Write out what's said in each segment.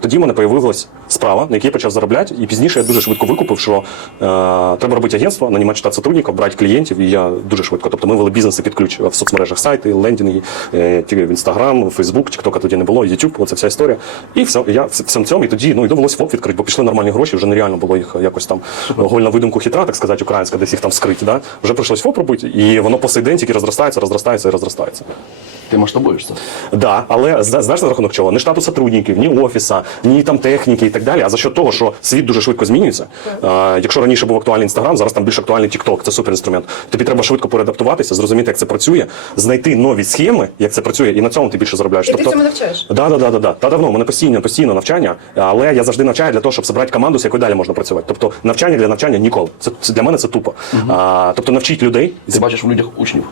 Тоді в мене появилась справа, на якій я почав заробляти, і пізніше я дуже швидко викупив, що е, треба робити агентство, нанімати штат сотрудників, брати клієнтів, і я дуже швидко. Тобто ми вели бізнеси під ключ в соцмережах, сайти, лендінги, е, в Інстаграм, Фейсбук, Тіктока тоді не було, Ютуб, оце вся історія. І все, я в цьому, і тоді ну і довелося ФОП відкрити, бо пішли нормальні гроші, вже нереально було їх якось там голь на видумку хитра, так сказати, українська, десь їх там скрити. Да? Вже прийшлось ФОП робити, і воно по сей день тільки розростається, розростається і розростається. Ти масштабуєшся. Да, але зна- знаєш за рахунок чого? Не штату сотрудників, ні офіса, ні там техніки і так далі. А за що того, що світ дуже швидко змінюється. А, якщо раніше був актуальний інстаграм, зараз там більш актуальний TikTok, це супер інструмент. Тобі треба швидко переадаптуватися, зрозуміти, як це працює, знайти нові схеми, як це працює, і на цьому ти більше заробляєш. І ти цьому навчаєш? Да, да, да, да, да. Та давно у мене постійно, постійно навчання, але я завжди навчаю для того, щоб зібрати команду, з якою далі можна працювати. Тобто навчання для навчання ніколи. Це, це для мене це тупо. А, тобто навчіть людей Ти бачиш в людях учнів.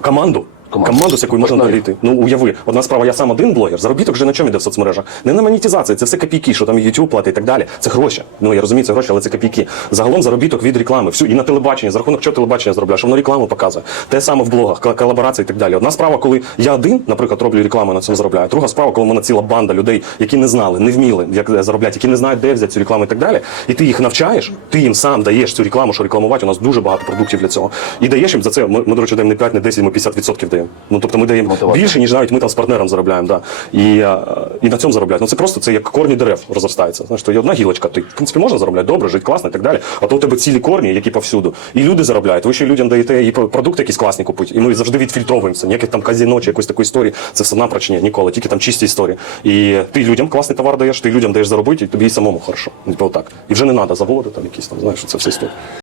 команду. Команду. Команду, з якою можна Партнерів. Ну уяви, одна справа, я сам один блогер. Заробіток вже на чому йде в соцмережах. Не на монетизації, це все копійки, що там YouTube платить і так далі. Це гроші. Ну я розумію, це гроші, але це копійки. Загалом заробіток від реклами. Всю і на телебаченні, за рахунок чого телебачення заробляє, що воно рекламу показує. Те саме в блогах, колаборації і так далі. Одна справа, коли я один, наприклад, роблю рекламу на цьому заробляю. Друга справа, коли в мене ціла банда людей, які не знали, не вміли, як заробляти, які не знають, де взяти цю рекламу і так далі. І ти їх навчаєш, ти їм сам даєш цю рекламу, що рекламувати. У нас дуже багато продуктів для цього. І даєш їм за це. Ми, ми до речі, даємо не 5, не 10, ми 50% даємо. Ну тобто ми даємо Мотивація. більше, ніж навіть ми там з партнером заробляємо. Да. І, е, і на цьому заробляють. Ну це просто це як корні дерев розростаються. Знаєш, то є одна гілочка, ти в принципі можна заробляти добре, жити класно і так далі. А то у тебе цілі корні, які повсюду. І люди заробляють. Ви ще людям даєте і продукти якісь класні купити. І ми завжди відфільтровуємося. Ніяких там казіно чи якоїсь такої історії. Це все напроч ні, ніколи, тільки там чисті історії. І ти людям класний товар даєш, ти людям даєш заробити, і тобі і самому хорошо. Типу отак. І вже не треба заводи, там якісь там, знаєш, це все історія.